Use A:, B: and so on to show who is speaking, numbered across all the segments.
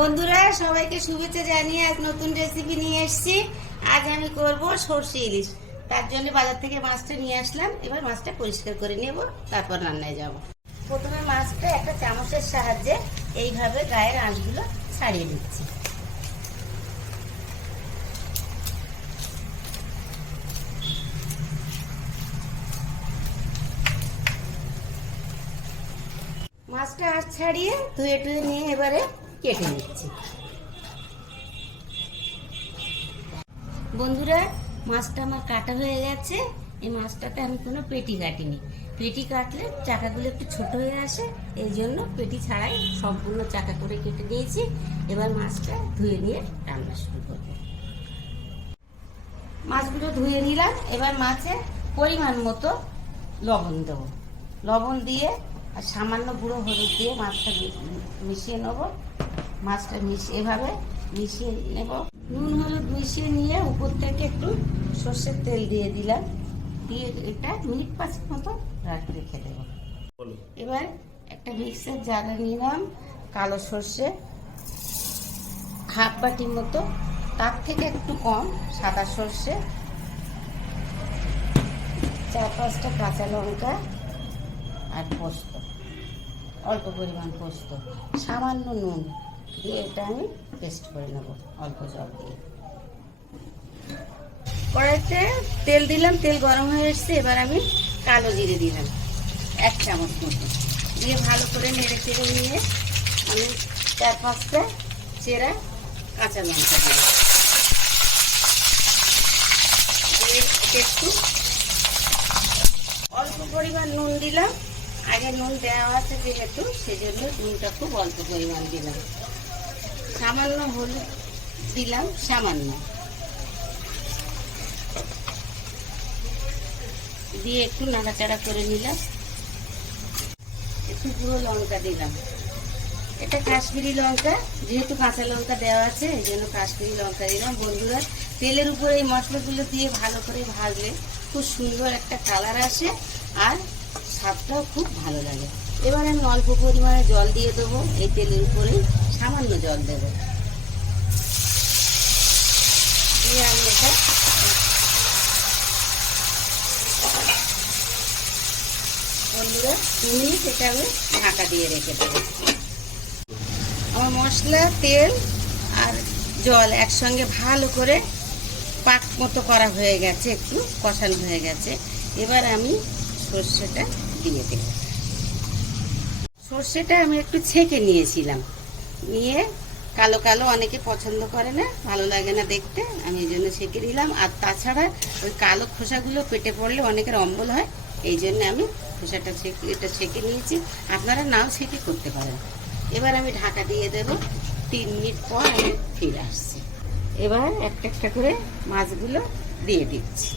A: বন্ধুরা, সবাইকে শুভেচ্ছা জানিয়ে আজ নতুন রেসিপি নিয়ে এসেছি। আজ আমি করব সর্ষে ইলিশ। তার জন্য বাজার থেকে মাছটা নিয়ে আসলাম। এবার মাছটা পরিষ্কার করে নেব, তারপর রান্নায় যাব। প্রথমে মাছটা একটা চামচের সাহায্যে এইভাবে গায়ের আঁশগুলো ছাড়িয়ে দিচ্ছি মাছটা আঁশ ছাড়িয়ে ধুয়ে টুয়ে নিয়ে এবারে কেটে নিচ্ছি। বন্ধুরা, মাছটা আমার কাটা হয়ে গেছে। এই মাছটাতে আমি কোনো পেটি কাটিনি। পেটি কাটলে চাকাগুলো একটু ছোট হয়ে আসে, এই জন্য পেটি ছাড়াই সম্পূর্ণ চাকা করে কেটে দিয়েছি। এবার মাছটা ধুয়ে নিয়ে রান্না শুরু করব। মাছগুলো ধুয়ে নিলাম। এবার মাছে পরিমাণ মতো লবণ দেবো। লবণ দিয়ে আর সামান্য গুঁড়ো হলুদ দিয়ে মাছটা মিশিয়ে নেব। মাছটা মিশিয়ে এভাবে মিশিয়ে নেব। নুন হলুদ মিশিয়ে নিয়ে উপর থেকে একটু সর্ষের তেল দিয়ে দিলাম। দিয়ে এটা মিনিট পাঁচ মতো রেখে দেবো। এবার একটা মিক্সার জারে নিলাম কালো সর্ষে। হাফ বাটির মতো তার থেকে একটু কম সাদা সর্ষে। চার পাঁচটা কাঁচা লঙ্কা আর পোস্ত অল্প পরিমাণ পোস্ত সামান্য নুন। দিয়ে এটা আমি পেস্ট করে নেব, অল্প জল দিয়ে। কড়াইতে তেল দিলাম, তেল গরম হয়ে এসছে, এবার আমি কালো জিরে দিলাম, এক চামচ মতো। দিয়ে ভালো করে নেড়ে চেড়ে নিয়ে আমি চার পাঁচটা চেরা কাঁচা লঙ্কা দিলাম। দিয়ে একটু অল্প পরিমাণ নুন দিলাম আগে নুন দেওয়া আছে যেহেতু, সেজন্য নুনটা খুব অল্প পরিমাণ দিলাম। সামান্য হলুদ দিলাম, সামান্য। দিয়ে একটু নাড়াচাড়া করে নিলাম। একটু গুঁড়ো লঙ্কা দিলাম। এটা কাশ্মীরি লঙ্কা, যেহেতু কাঁচা লঙ্কা দেওয়া আছে, এই জন্য কাশ্মীরি লঙ্কা দিলাম। বন্ধুরা, তেলের উপরে এই মশলাগুলো দিয়ে ভালো করে ভাজলে খুব সুন্দর একটা কালার আসে। আর স্বাদটাও খুব ভালো লাগে। এবার আমি অল্প পরিমাণে জল দিয়ে দেবো, এই তেলের উপরেই সামান্য জল দেবো। দিয়ে আমি এটা বন্ধুরা, দু মিনিট এটা আমি ঢাকা দিয়ে রেখে দেবো। আমার মশলা, তেল আর জল একসঙ্গে ভালো করে পাক মতো করা হয়ে গেছে, একটু কষানো হয়ে গেছে। এবার আমি সর্ষেটা দিয়ে দেব সর্ষেটা আমি একটু ছেঁকে নিয়েছিলাম। নিয়ে কালো কালো অনেকে পছন্দ করে না, ভালো লাগে না দেখতে, আমি এই জন্য ছেঁকে দিলাম আর তাছাড়া ওই কালো খোসাগুলো পেটে পড়লে অনেকের অম্বল হয়, এই জন্য আমি খোসাটা ছেঁকে, এটা ছেঁকে নিয়েছি। আপনারা নাও ছেঁকে করতে পারেন। এবার আমি ঢাকা দিয়ে দেব। তিন মিনিট পর আমি ফিরে আসছি। এবার একটা একটা করে মাছগুলো দিয়ে দিচ্ছি।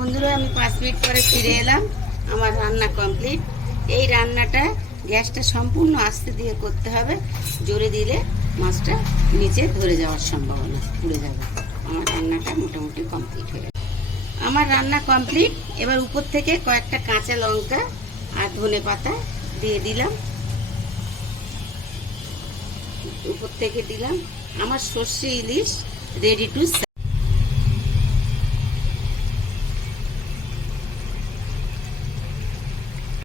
A: বন্ধুরা, আমি পাঁচ মিনিট পরে ফিরে এলাম, আমার রান্না কমপ্লিট এই রান্নাটা গ্যাসটা সম্পূর্ণ আস্তে দিয়ে করতে হবে, জোরে দিলে মাছটা নিচে ধরে যাওয়ার সম্ভাবনা পুড়ে যাবে। আমার রান্নাটা মোটামুটি কমপ্লিট হয়ে আমার রান্না কমপ্লিট এবার উপর থেকে কয়েকটা কাঁচা লঙ্কা আর ধনে পাতা দিয়ে দিলাম। উপর থেকে দিলাম আমার সর্ষে ইলিশ রেডি টু